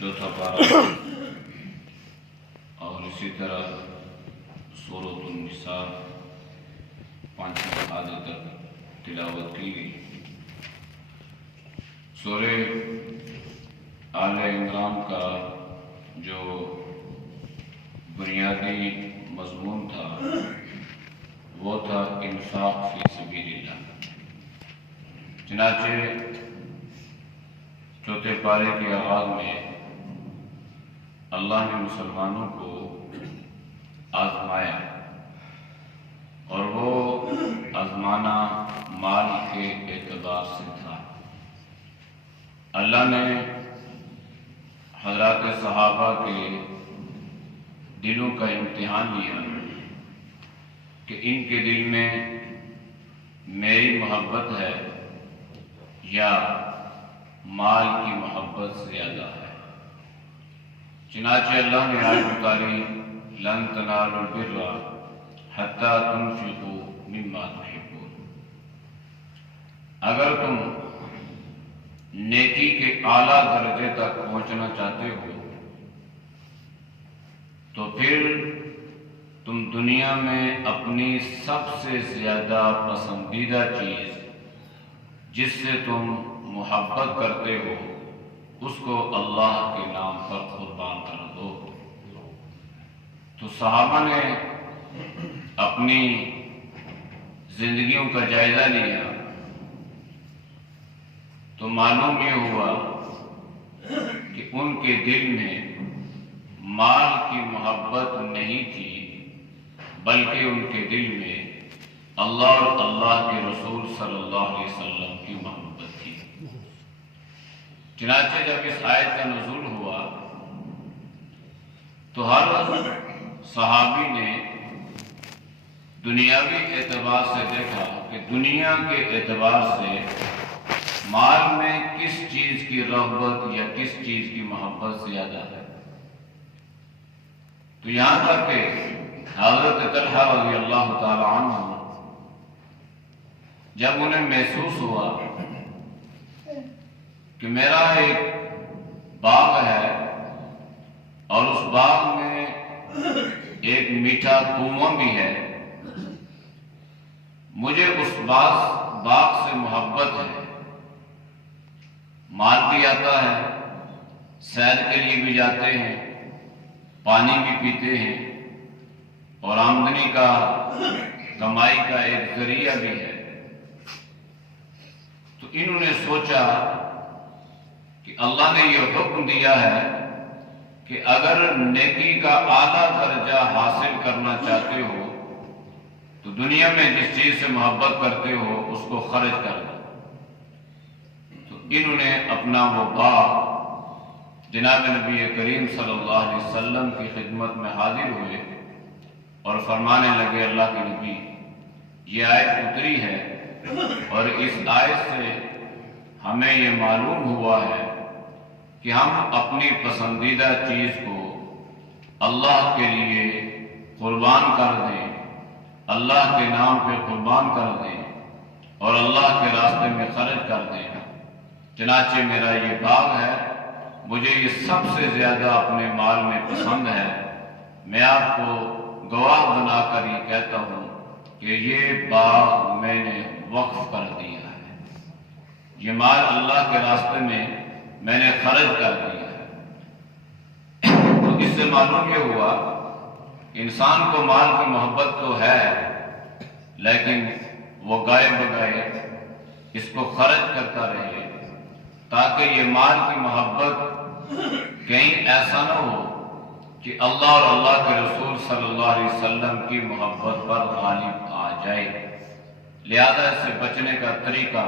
چوتھا پارہ اور اسی طرح سورۃ النساء 5 آیت تک تلاوت کی گئی۔ سورہ آل عمران کا جو بنیادی مضمون تھا وہ تھا انفاق فی سبیل اللہ۔ چنانچہ چوتھے پارے کے آغاز میں اللہ نے مسلمانوں کو آزمایا، اور وہ آزمانا مال کے اعتبار سے تھا۔ اللہ نے حضرات صحابہ کے دلوں کا امتحان لیا کہ ان کے دل میں میری محبت ہے یا مال کی محبت زیادہ ہے۔ چنانچہ اللہ نے آیت اتاری، لن تنالوا البر حتی تنفقوا مما تحبون۔ اگر تم نیکی کے اعلیٰ درجے تک پہنچنا چاہتے ہو تو پھر تم دنیا میں اپنی سب سے زیادہ پسندیدہ چیز جس سے تم محبت کرتے ہو اس کو اللہ کے نام پر قربان کر دو۔ تو صحابہ نے اپنی زندگیوں کا جائزہ لیا تو معلوم یہ ہوا کہ ان کے دل میں مال کی محبت نہیں تھی، بلکہ ان کے دل میں اللہ اور اللہ کے رسول صلی اللہ علیہ وسلم کی محبت تھی۔ چنانچہ جب اس آیت کا نزول ہوا تو ہر صحابی نے دنیاوی اعتبار سے دیکھا کہ دنیا کے اعتبار سے مال میں کس چیز کی رغبت یا کس چیز کی محبت زیادہ ہے۔ تو یہاں تک کہ حضرت طلحہ رضی اللہ تعالی عنہ جب انہیں محسوس ہوا کہ میرا ایک باغ ہے اور اس باغ میں ایک میٹھا کنواں بھی ہے، مجھے اس باغ سے محبت ہے، مال بھی آتا ہے، سیر کے لیے بھی جاتے ہیں، پانی بھی پیتے ہیں، اور آمدنی کا کمائی کا ایک ذریعہ بھی ہے۔ تو انہوں نے سوچا کہ اللہ نے یہ حکم دیا ہے کہ اگر نیکی کا اعلیٰ درجہ حاصل کرنا چاہتے ہو تو دنیا میں جس چیز سے محبت کرتے ہو اس کو خرچ کر دو۔ تو انہوں نے اپنا وہ باغ جناب نبی کریم صلی اللہ علیہ وسلم کی خدمت میں حاضر ہوئے اور فرمانے لگے، اللہ کے نبی یہ آیت اتری ہے اور اس آیت سے ہمیں یہ معلوم ہوا ہے کہ ہم اپنی پسندیدہ چیز کو اللہ کے لیے قربان کر دیں، اللہ کے نام پہ قربان کر دیں اور اللہ کے راستے میں خرچ کر دیں۔ چنانچہ میرا یہ باغ ہے، مجھے یہ سب سے زیادہ اپنے مال میں پسند ہے۔ میں آپ کو گواہ بنا کر یہ کہتا ہوں کہ یہ باغ میں نے وقف کر دیا ہے، یہ مال اللہ کے راستے میں نے خرچ کر دیا ہے۔ تو اس سے معلوم یہ ہوا کہ انسان کو مال کی محبت تو ہے، لیکن وہ گائے بگائے اس کو خرچ کرتا رہے تاکہ یہ مال کی محبت کہیں ایسا نہ ہو کہ اللہ اور اللہ کے رسول صلی اللہ علیہ وسلم کی محبت پر غالب آ جائے۔ لہذا اس سے بچنے کا طریقہ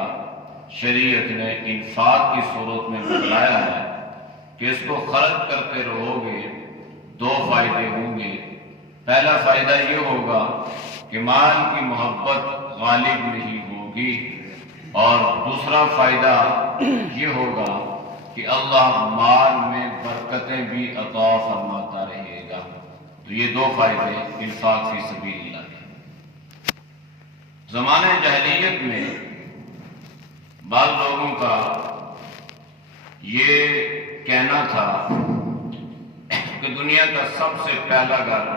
شریعت نے انفاق کی صورت میں بتلایا ہے کہ اس کو خرچ کرتے رہو گے، 2 فائدے ہوں گے۔ پہلا فائدہ یہ ہوگا کہ مال کی محبت غالب نہیں ہوگی، اور دوسرا فائدہ یہ ہوگا کہ اللہ مال میں برکتیں بھی عطا فرماتا رہے گا۔ تو یہ 2 فائدے انفاق فی سبیل اللہ کے۔ زمانے جاہلیت میں بعض لوگوں کا یہ کہنا تھا کہ دنیا کا سب سے پہلا گھر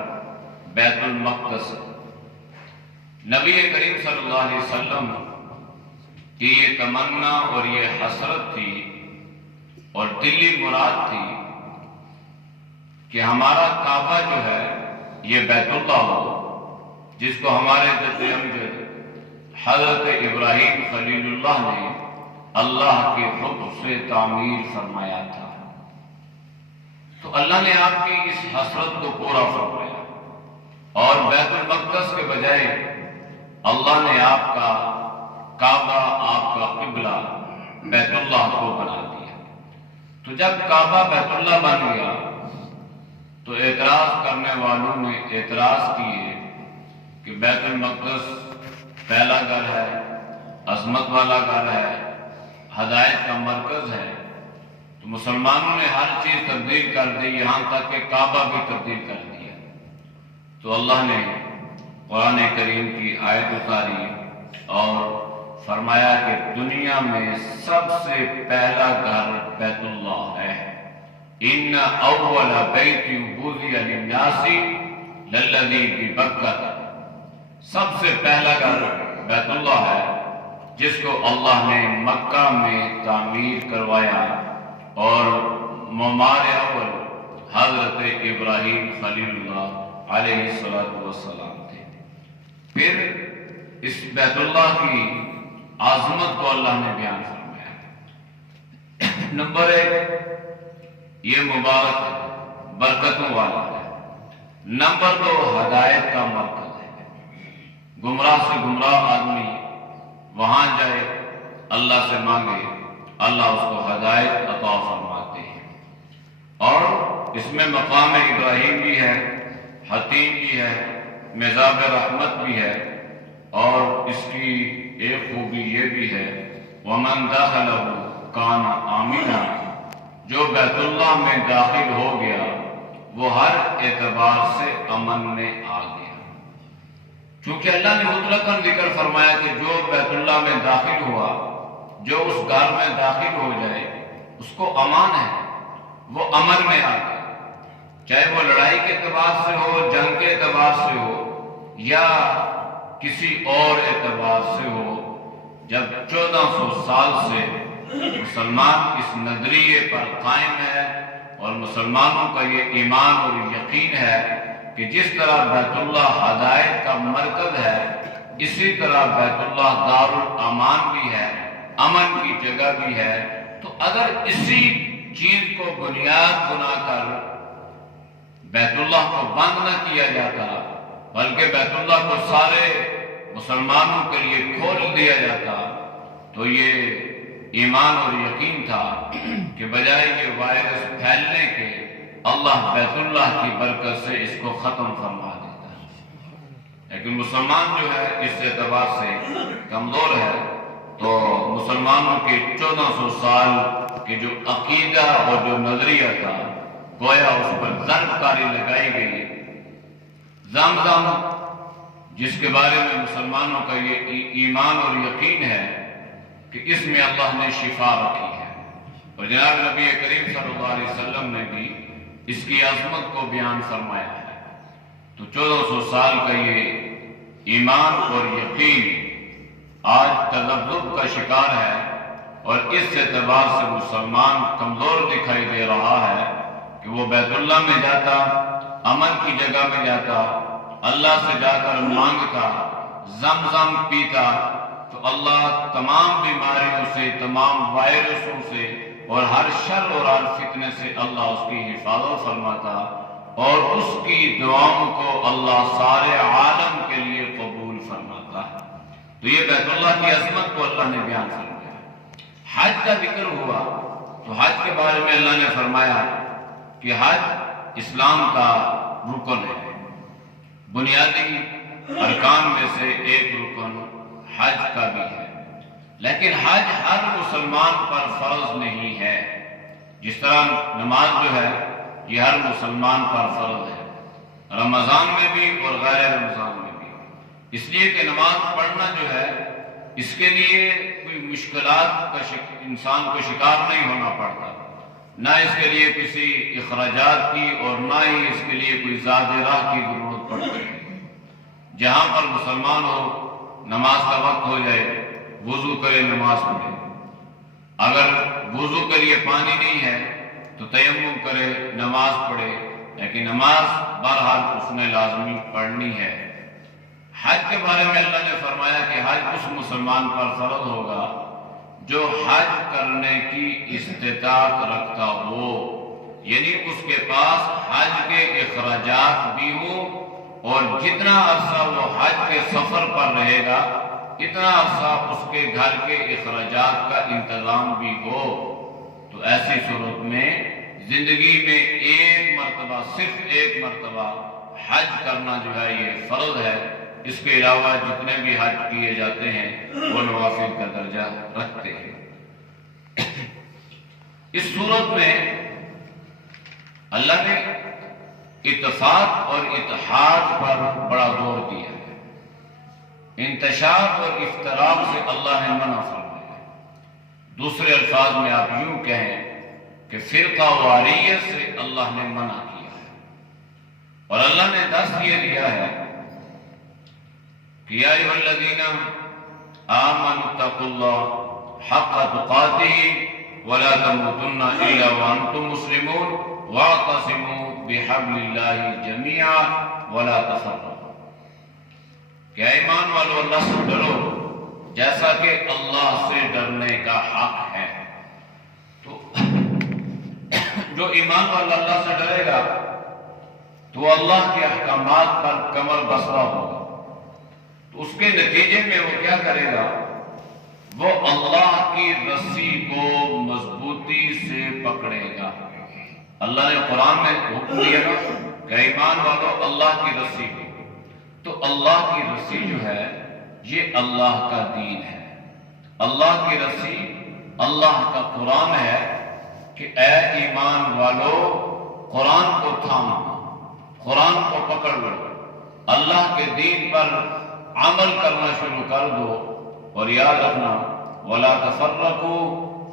بیت المقدس ہے۔ نبی کریم صلی اللہ علیہ وسلم کی یہ تمنا اور یہ حسرت تھی اور دلی مراد تھی کہ ہمارا کعبہ جو ہے یہ بیت اللہ ہو، جس کو ہمارے جد امجد حضرت ابراہیم خلیل اللہ نے اللہ کے حکم سے تعمیر فرمایا تھا۔ تو اللہ نے آپ کی اس حسرت کو پورا فرمایا اور بیت المقدس کے بجائے اللہ نے آپ کا کعبہ، آپ کا قبلہ بیت اللہ کو بنا دیا۔ تو جب کعبہ بیت اللہ بن گیا تو اعتراض کرنے والوں نے اعتراض کیے کہ بیت المقدس پہلا گھر ہے، عظمت والا گھر ہے، ہدایت کا مرکز ہے، تو مسلمانوں نے ہر چیز تبدیل کر دی، یہاں تک کہ کعبہ بھی تبدیل کر دیا۔ تو اللہ نے قرآن کریم کی آیت اتاری اور فرمایا کہ دنیا میں سب سے پہلا گھر بیت اللہ ہے۔ ان اول بیت وضع للناس للذی ببکہ، سب سے پہلا گھر بیت اللہ ہے جس کو اللہ نے مکہ میں تعمیر کروایا اور معمار اول حضرت ابراہیم خلیل اللہ علیہ السلام تھے۔ پھر اس بیت اللہ کی عظمت کو اللہ نے بیان فرمایا۔ نمبر 1 یہ مبارک ہے، برکتوں والا ہے۔ نمبر 2 ہدایت کا مرکز ہے، گمراہ سے گمراہ آدمی وہاں جائے، اللہ سے مانگے، اللہ اس کو ہدایت عطا فرماتے ہیں۔ اور اس میں مقام ابراہیم بھی ہے، حتیم بھی ہے، مزاب رحمت بھی ہے، اور اس کی ایک خوبی یہ بھی ہے وَمَنْ دَخَلَهُ كَانَ آمِنًا، جو بیت اللہ میں داخل ہو گیا وہ ہر اعتبار سے امن میں آ گیا۔ چونکہ اللہ نے مطلقاً ذکر فرمایا کہ جو بیت اللہ میں داخل ہوا، جو اس گھر میں داخل ہو جائے اس کو امان ہے، وہ امن میں آ گیا، چاہے وہ لڑائی کے اعتبار سے ہو، جنگ کے اعتبار سے ہو یا کسی اور اعتبار سے ہو۔ جب 1400 سال سے مسلمان اس نظریے پر قائم ہے اور مسلمانوں کا یہ ایمان اور یقین ہے کہ جس طرح بیت اللہ ہدایت کا مرکز ہے، اسی طرح بیت اللہ دار الامان بھی ہے، امن کی جگہ بھی ہے، تو اگر اسی چیز کو بنیاد بنا کر بیت اللہ کو بند نہ کیا جاتا بلکہ بیت اللہ کو سارے مسلمانوں کے لیے کھول دیا جاتا تو یہ ایمان اور یقین تھا کہ بجائے یہ وائرس پھیلنے کے اللہ بیت اللہ کی برکت سے اس کو ختم فرما دیتا ہے۔ لیکن مسلمان جو ہے اس اعتبار سے کمزور ہے، تو مسلمانوں کے 1400 سال کے جو عقیدہ اور جو نظریہ تھا گویا اس پر ضرب کاری لگائی گئی۔ زمزم جس کے بارے میں مسلمانوں کا یہ ایمان اور یقین ہے کہ اس میں اللہ نے شفا رکھی ہے، اور جناب نبی کریم صلی اللہ علیہ وسلم نے بھی اس کی عظمت کو بیان فرمایا ہے۔ تو 1400 سال کا یہ ایمان اور یقین آج تذبذب کا شکار ہے، اور اس اعتبار سے مسلمان کمزور دکھائی دے رہا ہے کہ وہ بیت اللہ میں جاتا، امن کی جگہ میں جاتا، اللہ سے جا کر مانگتا، زمزم پیتا، تو اللہ تمام بیماریوں سے، تمام وائرسوں سے اور ہر شر اور ہر فتنے سے اللہ اس کی حفاظت فرماتا، اور اس کی دعاؤں کو اللہ سارے عالم کے لیے قبول فرماتا ہے۔ تو یہ بیت اللہ کی عظمت کو اللہ نے بیان فرمایا۔ حج کا ذکر ہوا تو حج کے بارے میں اللہ نے فرمایا کہ حج اسلام کا رکن ہے، بنیادی ارکان میں سے ایک رکن حج کا بھی ہے، لیکن حج ہر مسلمان پر فرض نہیں ہے۔ جس طرح نماز جو ہے یہ ہر مسلمان پر فرض ہے، رمضان میں بھی اور غیر رمضان میں بھی، اس لیے کہ نماز پڑھنا جو ہے اس کے لیے کوئی مشکلات کا انسان کو شکار نہیں ہونا پڑتا۔ نہ اس کے لیے کسی اخراجات کی اور نہ ہی اس کے لیے کوئی زیادہ راہ کی ضرورت پڑتی ہے۔ جہاں پر مسلمان ہو، نماز کا وقت ہو جائے، وضو کرے، نماز پڑھے۔ اگر وضو کے لیے پانی نہیں ہے تو تیمم کرے، نماز پڑھے، لیکن نماز بہرحال اس نے لازمی پڑھنی ہے۔ حج کے بارے میں اللہ نے فرمایا کہ حج اس مسلمان پر فرض ہوگا جو حج کرنے کی استطاعت رکھتا ہو، یعنی اس کے پاس حج کے اخراجات بھی ہوں، اور جتنا عرصہ وہ حج کے سفر پر رہے گا اتنا عرصہ اس کے گھر کے اخراجات کا انتظام بھی ہو۔ تو ایسی صورت میں زندگی میں ایک مرتبہ، صرف ایک مرتبہ حج کرنا جو ہے یہ فرض ہے۔ اس کے علاوہ جتنے بھی حج کیے جاتے ہیں وہ نوافل کا درجہ رکھتے ہیں۔ اس صورت میں اللہ نے اتفاق اور اتحاد پر بڑا زور دیا ہے۔ انتشار اور افتراق سے اللہ نے منع فرمایا ہے۔ دوسرے الفاظ میں آپ یوں کہیں کہ فرقہ واریت سے اللہ نے منع کیا ہے، اور اللہ نے درس یہ دیا ہے کہ یا ایھا الذین آمنوا اتقوا اللہ حق تقاتہ ولا تموتن الا وانتم مسلمون واعتصموا بحبل اللہ جميعا ولا تفرقوا، کہ ایمان والو اللہ سے ڈرو جیسا کہ اللہ سے ڈرنے کا حق ہے۔ تو جو ایمان والا اللہ سے ڈرے گا تو اللہ کے احکامات پر کمر بستہ ہوگا، تو اس کے نتیجے میں وہ کیا کرے گا؟ وہ اللہ کی رسی کو مضبوطی سے پکڑے گا۔ اللہ نے قرآن میں حکم دیا نا کہ ایمان والو اللہ کی رسی کو، تو اللہ کی رسی جو ہے یہ اللہ کا دین ہے، اللہ کی رسی اللہ کا قرآن ہے کہ اے ایمان والو قرآن کو تھامو، قرآن کو پکڑ لو، اللہ کے دین پر عمل کرنا شروع کر دو، اور یاد رکھنا ولا تفرقوا،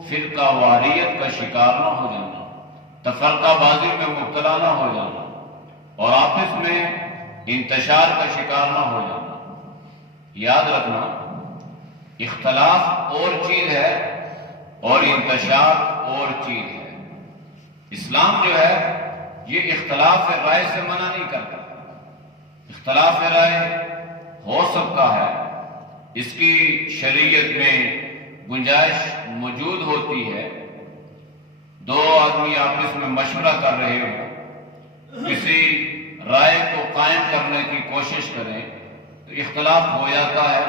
فرقہ واریت کا شکار نہ ہو جانا، تفرقہ بازی میں مبتلا نہ ہو جانا، اور آپس میں انتشار کا شکار نہ ہو جانا۔ یاد رکھنا اختلاف اور چیز ہے اور انتشار اور چیز ہے۔ اسلام جو ہے یہ اختلاف رائے سے منع نہیں کرتا۔ اختلاف رائے ہو سکتا ہے، اس کی شریعت میں گنجائش موجود ہوتی ہے۔ دو آدمی آپس میں مشورہ کر رہے ہوں، کسی رائے کو قائم کرنے کی کوشش کریں تو اختلاف ہو جاتا ہے،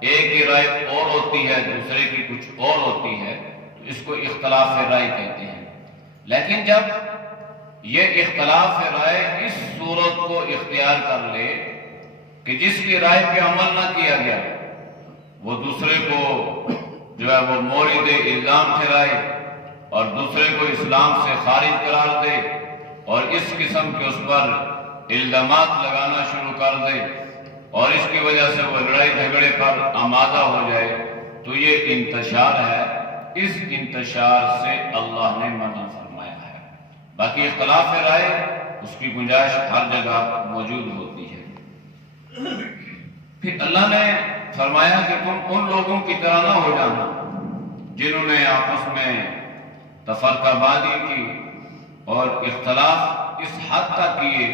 ایک کی رائے اور ہوتی ہے، دوسرے کی کچھ اور ہوتی ہے، تو اس کو اختلاف رائے کہتے ہیں۔ لیکن جب یہ اختلاف رائے اس صورت کو اختیار کر لے کہ جس کی رائے پہ عمل نہ کیا گیا وہ دوسرے کو جو ہے وہ مورد الزام ٹھہرائے اور دوسرے کو اسلام سے خارج قرار دے اور اس قسم کے اس پر الزامات لگانا شروع کر دے اور اس کی وجہ سے وہ لڑائی جھگڑے پر آمادہ ہو جائے، تو یہ انتشار ہے۔ اس انتشار سے اللہ نے منع فرمایا ہے۔ باقی اختلاف رائے اس کی گنجائش ہر جگہ موجود ہوتی ہے۔ پھر اللہ نے فرمایا کہ تم ان لوگوں کی طرح نہ ہو جانا جنہوں نے آپس میں تفرقہ بازی کی اور اختلاف اس حد تک کیے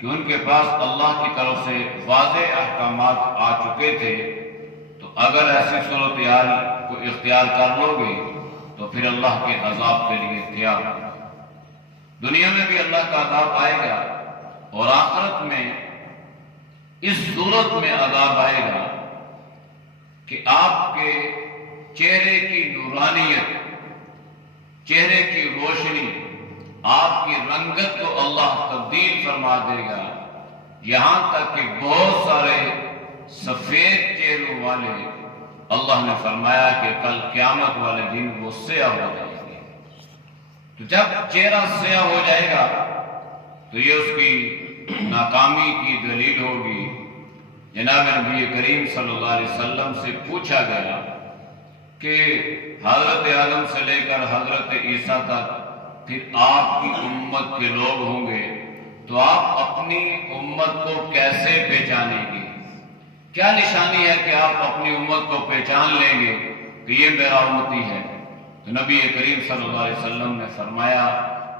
کہ ان کے پاس اللہ کی طرف سے واضح احکامات آ چکے تھے۔ تو اگر ایسی صورتحال کو اختیار کر لو گے تو پھر اللہ کے عذاب کے لیے تیار ہو۔ دنیا میں بھی اللہ کا عذاب آئے گا اور آخرت میں اس صورت میں عذاب آئے گا کہ آپ کے چہرے کی نورانیت، چہرے کی روشنی، آپ کی رنگت کو اللہ تبدیل فرما دے گا، یہاں تک کہ بہت سارے سفید چہروں والے اللہ نے فرمایا کہ کل قیامت والے دن وہ سیاہ ہو جائیں گے۔ تو جب چہرہ سیاہ ہو جائے گا تو یہ اس کی ناکامی کی دلیل ہوگی۔ جناب نبی کریم صلی اللہ علیہ وسلم سے پوچھا گیا کہ حضرت آدم سے لے کر حضرت عیسیٰ تک پھر آپ کی امت کے لوگ ہوں گے تو آپ اپنی امت کو کیسے پہچانیں گے؟ کیا نشانی ہے کہ آپ اپنی امت کو پہچان لیں گے کہ یہ میرا امتی ہے؟ تو نبی کریم صلی اللہ علیہ وسلم نے فرمایا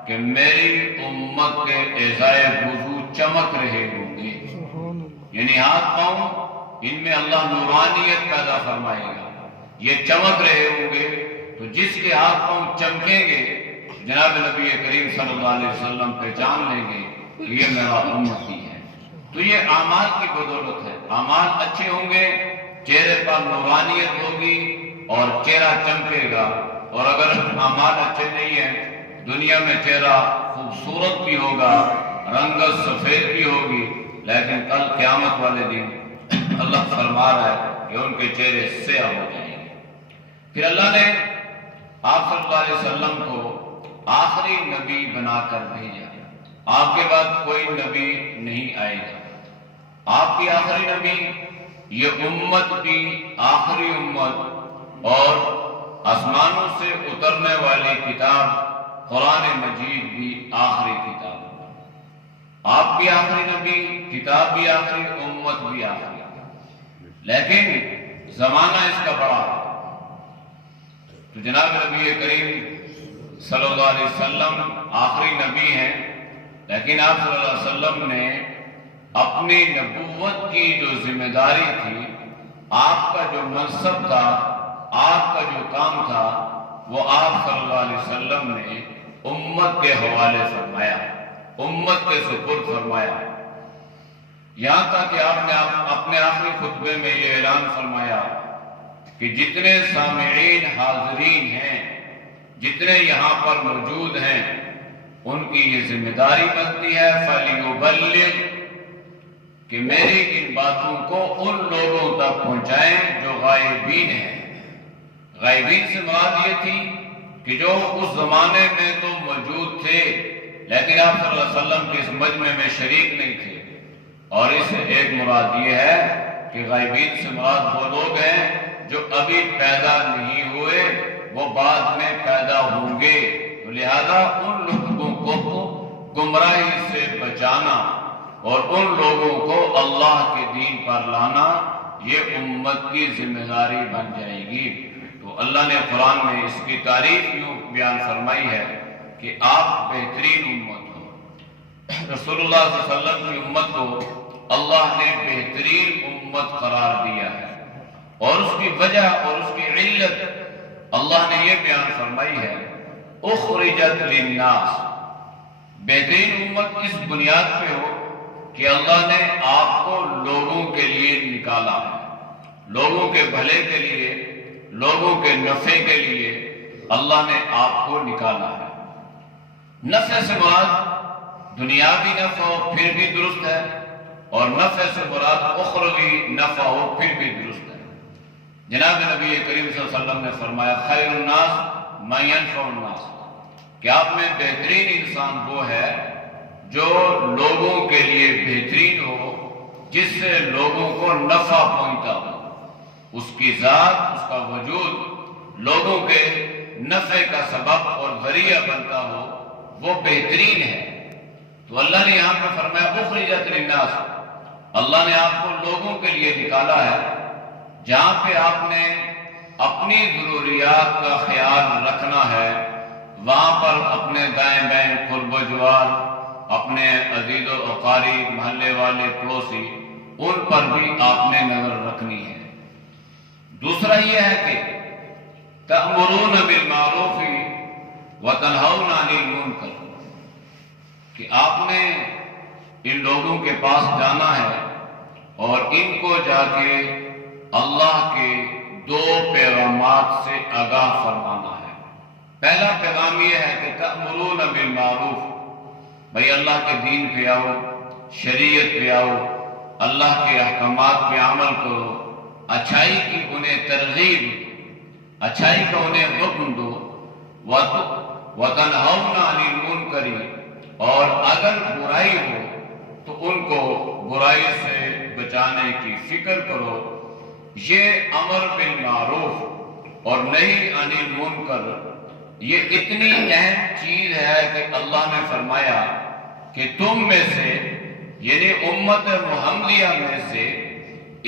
کہ میری امت کے اعضائے وضو چمک رہے ہوں گے، یعنی ہاتھ پاؤں ان میں اللہ نورانیت پیدا فرمائے گا، یہ چمک رہے ہوں گے۔ تو جس کے ہاتھ پاؤں چمکیں گے جناب نبی کریم صلی اللہ علیہ وسلم پہچان لیں گے کہ یہ میرا امتی ہے۔ تو یہ اعمال کی بدولت ہے، اعمال اچھے ہوں گے، چہرے پر نورانیت ہوگی اور چہرہ چمکے گا، اور اگر اعمال اچھے نہیں ہیں، دنیا میں چہرہ خوبصورت بھی ہوگا، رنگت سفید بھی ہوگی، لیکن کل قیامت والے دن اللہ فرما رہا ہے کہ ان کے چہرے سیاہ ہو جائیں گے۔ پھر اللہ نے آپ صلی اللہ علیہ وسلم کو آخری نبی بنا کر بھیجا، آپ کے بعد کوئی نبی نہیں آئے گا، آپ کی آخری نبی، یہ امت بھی آخری امت، اور آسمانوں سے اترنے والی کتاب قرآن مجید بھی آخری کتاب، آپ بھی آخری نبی، کتاب بھی آخری، امت بھی آخری، لیکن زمانہ اس کا بڑا ہے۔ تو جناب نبی کریم صلی اللہ علیہ وسلم آخری نبی ہیں، لیکن آپ صلی اللہ علیہ وسلم نے اپنی نبوت کی جو ذمہ داری تھی، آپ کا جو منصب تھا، آپ کا جو کام تھا، وہ آپ صلی اللہ علیہ وسلم نے امت کے حوالے فرمایا، امت کے سپرد فرمایا، یہاں تک کہ آپ نے اپنے آخری خطبے میں یہ اعلان فرمایا کہ جتنے سامعین حاضرین ہیں، جتنے یہاں پر موجود ہیں، ان کی یہ ذمہ داری بنتی ہے فَلْيُبَلِّغْ، کہ میری ان باتوں کو ان لوگوں تک پہنچائیں جو غائبین ہیں۔ غائبین سے مراد یہ تھی کہ جو اس زمانے میں تو موجود تھے لیکن آپ صلی اللہ علیہ وسلم کے اس مجمع میں شریک نہیں تھے، اور اس سے ایک مراد یہ ہے کہ غائبین سے مراد وہ لوگ ہیں جو ابھی پیدا نہیں ہوئے، وہ بعد میں پیدا ہوں گے، تو لہذا ان لوگوں کو گمراہی سے بچانا اور ان لوگوں کو اللہ کے دین پر لانا، یہ امت کی ذمہ داری بن جائے گی۔ تو اللہ نے قرآن میں اس کی تعریف یوں بیان فرمائی ہے کہ آپ بہترین امت ہو، رسول اللہ صلی اللہ علیہ وسلم کی امت کو اللہ نے بہترین امت قرار دیا ہے، اور اس کی وجہ اور اس کی علت اللہ نے یہ بیان فرمائی ہے، اخرجت للناس، بہترین امت اس بنیاد پہ ہو کہ اللہ نے آپ کو لوگوں کے لیے نکالا ہے، لوگوں کے بھلے کے لیے، لوگوں کے نفع کے لیے اللہ نے آپ کو نکالا ہے۔ نفع سے مراد دنیاوی نفع ہو پھر بھی درست ہے، اور نفع سے مراد اخروی نفع ہو پھر بھی درست ہے۔ جناب نبی کریم صلی اللہ علیہ وسلم نے فرمایا خیر الناس من ينفع الناس، کہ آپ میں بہترین انسان وہ ہے جو لوگوں کے لیے بہترین ہو، جس سے لوگوں کو نفع پہنچتا ہو، اس کی ذات، اس کا وجود لوگوں کے نفع کا سبب اور ذریعہ بنتا ہو، وہ بہترین ہے۔ تو اللہ نے یہاں پہ فرمایا اخرجت للناس، اللہ نے آپ کو لوگوں کے لیے نکالا ہے، جہاں پہ آپ نے اپنی ضروریات کا خیال رکھنا ہے، وہاں پر اپنے دائیں بائیں قرب و جوار، اپنے عزیز و اقارب، محلے والے، پڑوسی، ان پر بھی آپ نے نظر رکھنی ہے۔ دوسرا یہ ہے کہ تأمرون بالمعروف وتنہون عن المنکر، کہ آپ نے ان لوگوں کے پاس جانا ہے اور ان کو جا کے اللہ کے دو پیغامات سے آگاہ فرمانا ہے۔ پہلا پیغام یہ ہے کہ تأمرون بالمعروف، بھئی اللہ کے دین پہ آؤ، شریعت پہ آؤ، اللہ کے احکامات پہ عمل کرو، اچھائی کی انہیں ترغیب، اچھائی کا انہیں حکم دو، وَتَنْهَوْنَ عَنِ الْمُنْكَرِ، اور اگر برائی ہو تو ان کو برائی سے بچانے کی فکر کرو۔ یہ امر بالمعروف اور نہی عن المنکر، یہ اتنی اہم چیز ہے کہ اللہ نے فرمایا کہ تم میں سے یعنی امت محمدیہ میں سے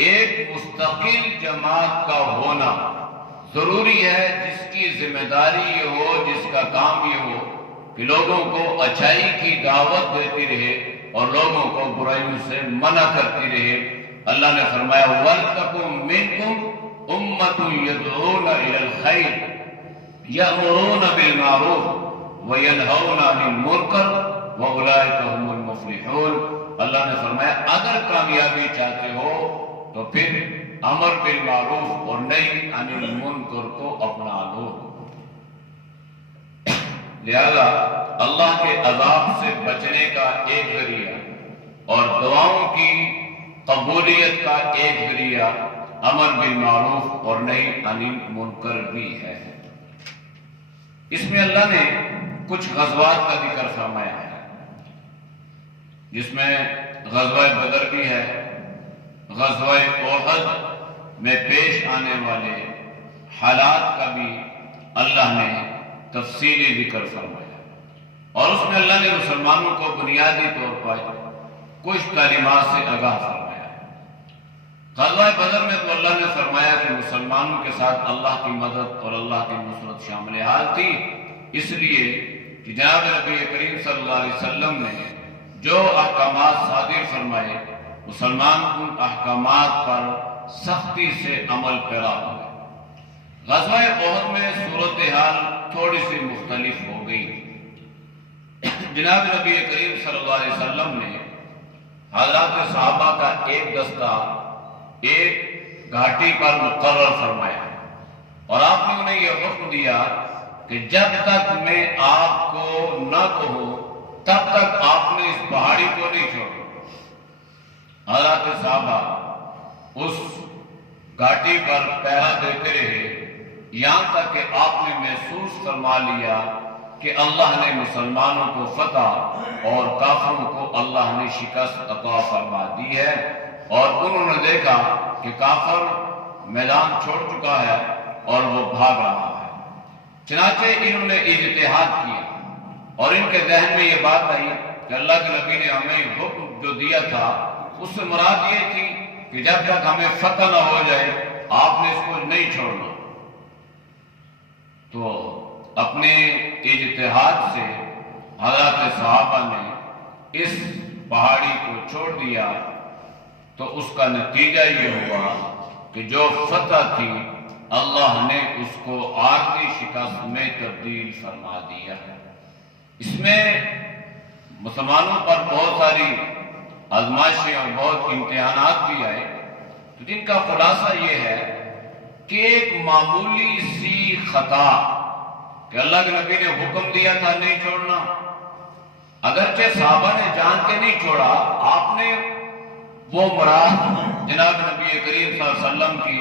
ایک مستقل جماعت کا ہونا ضروری ہے، جس کی ذمہ داری یہ ہو، جس کا کام یہ ہو کہ لوگوں کو اچھائی کی دعوت دیتی رہے اور لوگوں کو برائیوں سے منع کرتی رہے۔ اللہ نے فرمایا وَلْتَكُن مِّنكُمْ أُمَّةٌ يَدْعُونَ إِلَى الْخَيْرِ يَأْمُرُونَ بِالْمَعْرُوفِ وَيَنْهَوْنَ عَنِ الْمُنكَرِ وَأُولَٰئِكَ هُمُ الْمُفْلِحُونَ۔ اللہ نے فرمایا اگر کامیابی چاہتے ہو تو پھر امر بالمعروف اور نہی عن المنکر کو اپنا لو۔ لہذا اللہ کے عذاب سے بچنے کا ایک ذریعہ اور دعاؤں کی قبولیت کا ایک ذریعہ امر بالمعروف اور نہی عن المنکر بھی ہے۔ اس میں اللہ نے کچھ غزوات کا ذکر فرمایا ہے، جس میں غزوہ بدر بھی ہے، غزوہ احد میں پیش آنے والے حالات کا بھی اللہ نے تفصیلی ذکر فرمایا، اور اس میں اللہ نے مسلمانوں کو بنیادی طور پر کچھ تعلیمات سے آگاہ فرمایا۔ غزوہ بدر میں تو اللہ نے فرمایا کہ مسلمانوں کے ساتھ اللہ کی مدد اور اللہ کی نصرت شامل حال تھی، اس لیے کہ جناب نبی کریم صلی اللہ علیہ وسلم نے جو احکامات صادر فرمائے، مسلمان ان احکامات پر سختی سے عمل پیرا ہوئے۔ غزوہ احد میں صورتحال تھوڑی سی مختلف ہو گئی۔ جناب نبی کریم صلی اللہ علیہ وسلم نے حضرات صحابہ کا ایک دستہ ایک گھاٹی پر مقرر فرمایا، اور آپ نے انہیں یہ حکم دیا کہ جب تک میں آپ کو نہ کہوں تب تک آپ نے اس پہاڑی کو نہیں چھوڑنا۔ حضرات صحابہ اس گھاٹی پر پہرا دیتے رہے یہاں تک کہ آپ نے محسوس فرما لیا کہ اللہ نے مسلمانوں کو فتح اور کافروں کو اللہ نے شکست عطا فرما دی ہے، اور انہوں نے دیکھا کہ کافر میدان چھوڑ چکا ہے اور وہ بھاگ رہا ہے۔ چنانچہ انہوں نے اجتہاد کیا اور ان کے ذہن میں یہ بات آئی کہ اللہ کے نبی نے ہمیں حکم جو دیا تھا اس سے مراد یہ تھی کہ جب تک ہمیں فتح نہ ہو جائے آپ نے اس کو نہیں چھوڑنا۔ تو اپنے اجتہاد سے حضرات صحابہ نے اس پہاڑی کو چھوڑ دیا، تو اس کا نتیجہ یہ ہوا کہ جو فتح تھی اللہ نے اس کو آخری شکست میں تبدیل فرما دیا۔ اس میں مسلمانوں پر بہت ساری آزمائشیں اور بہت امتحانات بھی آئے، تو جن کا خلاصہ یہ ہے کہ ایک معمولی سی خطا کہ اللہ کے نبی نے حکم دیا تھا نہیں چھوڑنا، اگرچہ صحابہ نے جان کے نہیں چھوڑا، آپ نے وہ مراد جناب نبی کریم صلی اللہ علیہ وسلم کی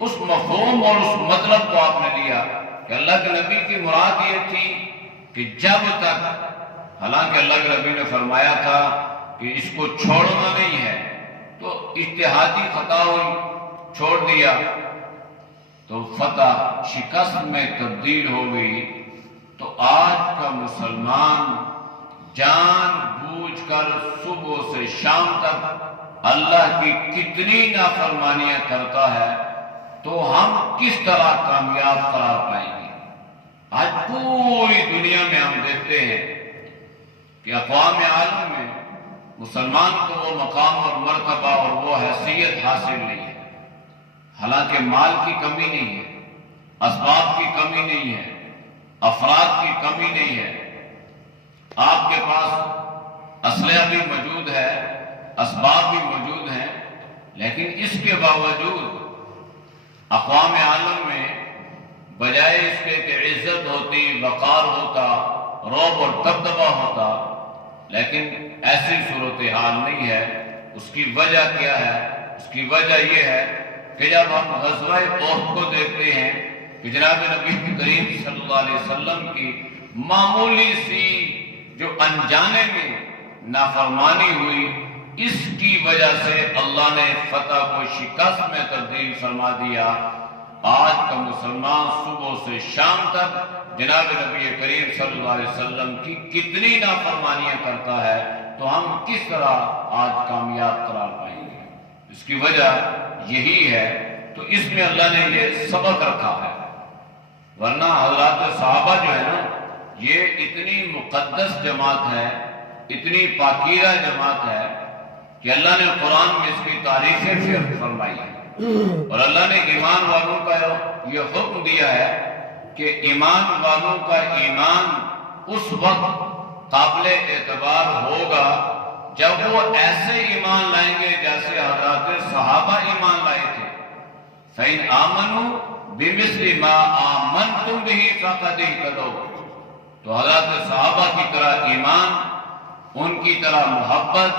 اس مفہوم اور اس مطلب کو آپ نے لیا کہ اللہ کے نبی کی مراد یہ تھی کہ جب تک، حالانکہ اللہ کے نبی نے فرمایا تھا کہ اس کو چھوڑنا نہیں ہے، تو اجتہادی خطا ہوئی، چھوڑ دیا تو فتح شکست میں تبدیل ہو گئی۔ تو آج کا مسلمان جان بوجھ کر صبح سے شام تک اللہ کی کتنی نافرمانیاں کرتا ہے، تو ہم کس طرح کامیاب قرار پائیں گے؟ آج پوری دنیا میں ہم دیکھتے ہیں کہ اقوام عالم میں مسلمان کو وہ مقام اور مرتبہ اور وہ حیثیت حاصل نہیں ہے، حالانکہ مال کی کمی نہیں ہے، اسباب کی کمی نہیں ہے، افراد کی کمی نہیں ہے، آپ کے پاس اسلحہ بھی موجود ہے، اسباب بھی موجود ہیں، لیکن اس کے باوجود اقوام عالم میں بجائے اس کے کہ عزت ہوتی، وقار ہوتا، رعب اور دبدبہ ہوتا، لیکن ایسی صورتحال نہیں ہے۔ اس کی وجہ کیا ہے؟ اس کی وجہ یہ ہے کہ جب ہم غزوہ احد کو دیکھتے ہیں کہ جناب نبی کریم صلی اللہ علیہ وسلم کی معمولی سی جو انجانے میں نافرمانی ہوئی، اس کی وجہ سے اللہ نے فتح کو شکست میں تبدیل فرما دیا۔ آج کا مسلمان صبح سے شام تک جناب نبی کریم صلی اللہ علیہ وسلم کی کتنی نافرمانیاں کرتا ہے، تو ہم کس طرح آج کامیاب قرار پائیں گے؟ اس کی وجہ یہی ہے، تو اس میں اللہ نے یہ سبق رکھا ہے، ورنہ حضرات صحابہ جو ہے نا، یہ اتنی مقدس جماعت ہے، اتنی پاکیزہ جماعت ہے کہ اللہ نے قرآن میں اس کی تعریفیں فرمائی ہے، اور اللہ نے ایمان والوں کا یہ حکم دیا ہے کہ ایمان والوں کا ایمان اس وقت قابل اعتبار ہوگا جب وہ ایسے ایمان لائیں گے جیسے حضرات صحابہ ایمان لائے تھے۔ فَإِنْ آمَنُوا بِمِثْلِ مَا آمَنْتُمْ بِهِ فَقَدْ اهْتَدَوْا، تو حضرات صحابہ کی طرح ایمان، ان کی طرح محبت،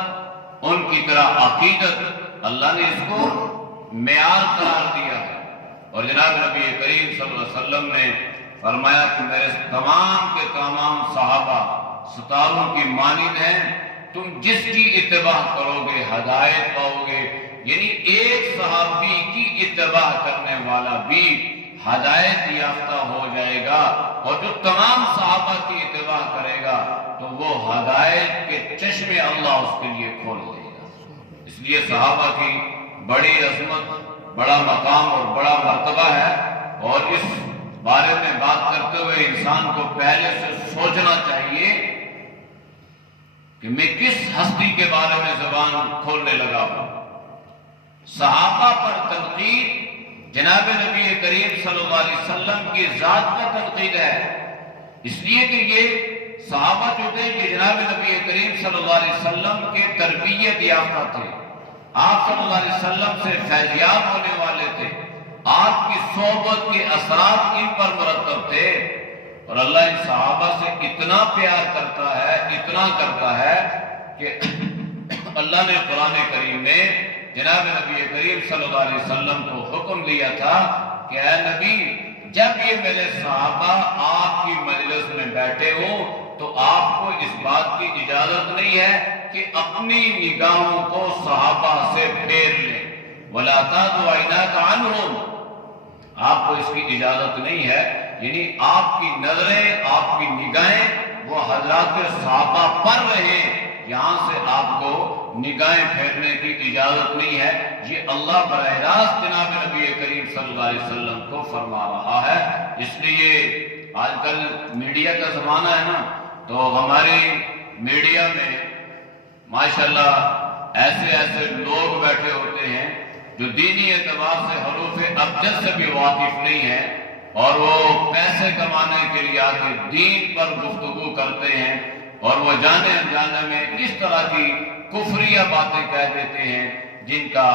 ان کی طرح عقیدت، اللہ نے اس کو معیار قرار دیا ہے۔ اور جناب نبی کریم صلی اللہ علیہ وسلم نے فرمایا کہ میرے تمام کے تمام صحابہ ستاروں کی مانند ہیں، تم جس کی اتباع کرو گے ہدایت پاؤ گے، یعنی ایک صحابی کی اتباع کرنے والا بھی ہدایت یافتہ ہو جائے گا، اور جو تمام صحابہ کی اتباع کرے گا تو وہ ہدایت کے چشمے اللہ اس کے لیے کھول دے گا۔ اس لیے صحابہ کی بڑی عظمت، بڑا مقام اور بڑا مرتبہ ہے، اور اس بارے میں بات کرتے ہوئے انسان کو پہلے سے سوچنا چاہیے کہ میں کس ہستی کے بارے میں زبان کھولنے لگا ہوں۔ صحابہ پر تنقید جناب نبی کریم صلی اللہ علیہ وسلم کی ذات پر تنقید ہے، اس لیے کہ یہ صحابہ جو تھے یہ جناب نبی کریم صلی اللہ علیہ وسلم کے تربیت یافتہ تھے، آپ صلی اللہ علیہ وسلم سے فیضیاب ہونے والے تھے، آپ کی صحبت کے اثرات ان پر مرتب تھے، اور اللہ ان صحابہ سے اتنا پیار کرتا ہے، اتنا کرتا ہے کہ اللہ نے قرآن کریم میں جناب نبی کریم صلی اللہ علیہ وسلم کو حکم دیا تھا کہ اے نبی، جب یہ میرے صحابہ آپ کی مجلس میں بیٹھے ہو تو آپ کو اس بات کی اجازت نہیں ہے کہ اپنی نگاہوں کو صحابہ سے پھیر لیں، وَلَا تَعْدُ عَيْنَاكَ عَنْهُمْ، آپ کو اس کی اجازت نہیں ہے، یعنی آپ کی نظریں، آپ کی نگاہیں وہ حضرات صحابہ پر رہیں، یہاں سے آپ کو نگاہیں پھیرنے کی اجازت نہیں ہے۔ یہ اللہ براہ راست جناب نبی کریم صلی اللہ علیہ وسلم کو فرما رہا ہے۔ اس لیے آج کل میڈیا کا زمانہ ہے نا، تو ہماری میڈیا میں ماشاءاللہ ایسے لوگ بیٹھے ہوتے ہیں جو دینی اعتبار سے حروف ابجد سے بھی واقف نہیں ہیں، اور وہ پیسے کمانے کے لیے آکے دین پر گفتگو کرتے ہیں، اور وہ جانے انجانے میں اس طرح کی کفریہ باتیں کہہ دیتے ہیں جن کا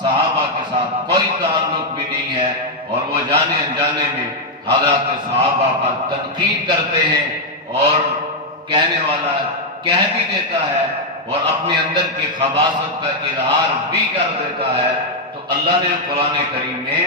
صحابہ کے ساتھ کوئی تعلق بھی نہیں ہے، اور وہ جانے انجانے میں حضرات صحابہ پر تنقید کرتے ہیں، اور کہنے والا کہہ بھی دیتا ہے اور اپنے اندر کی خباثت کا اظہار بھی کر دیتا ہے۔ تو اللہ نے قرآن کریم میں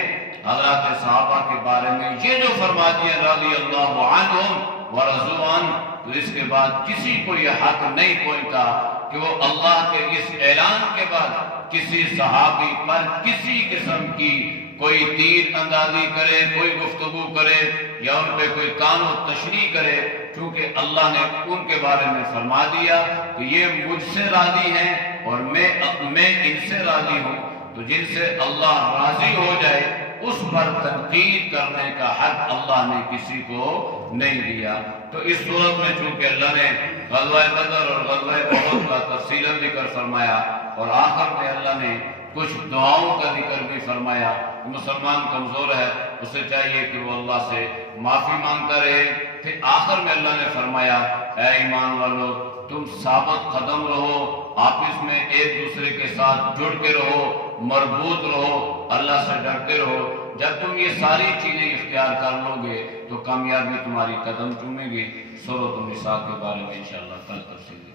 حضرات صحابہ کے بارے میں یہ جو فرما دیا رضی اللہ عنہم ورضوا عنہ، تو اس کے بعد کسی کو یہ حق نہیں پہنچتا کہ وہ اللہ کے اس اعلان کے بعد کسی صحابی پر کسی قسم کی کوئی تیر اندازی کرے، کوئی گفتگو کرے، یا ان پہ کوئی طعن و تشریح کرے، کیونکہ اللہ نے ان کے بارے میں فرما دیا کہ یہ مجھ سے راضی ہیں اور میں ان سے راضی ہوں، تو جن سے اللہ راضی ہو جائے اس پر تنقید کرنے کا حق اللہ نے کسی کو نہیں دیا۔ تو اس صورت میں چونکہ اللہ نے غزوہ بدر اور غزوہ احد کا تفصیل ذکر فرمایا، اور آخر میں اللہ نے کچھ دعاؤں کا ذکر بھی فرمایا۔ مسلمان کمزور ہے، اسے چاہیے کہ وہ اللہ سے معافی مانگتا رہے۔ پھر آخر میں اللہ نے فرمایا اے ایمان والو، تم ثابت قدم رہو، آپس میں ایک دوسرے کے ساتھ جڑ کے رہو، مربوط رہو، اللہ سے ڈرتے رہو۔ جب تم یہ ساری چیزیں اختیار کر لو گے تو کامیابی تمہاری قدم چومے گی۔ سورۃ النساء کے بارے میں انشاءاللہ کل تفصیل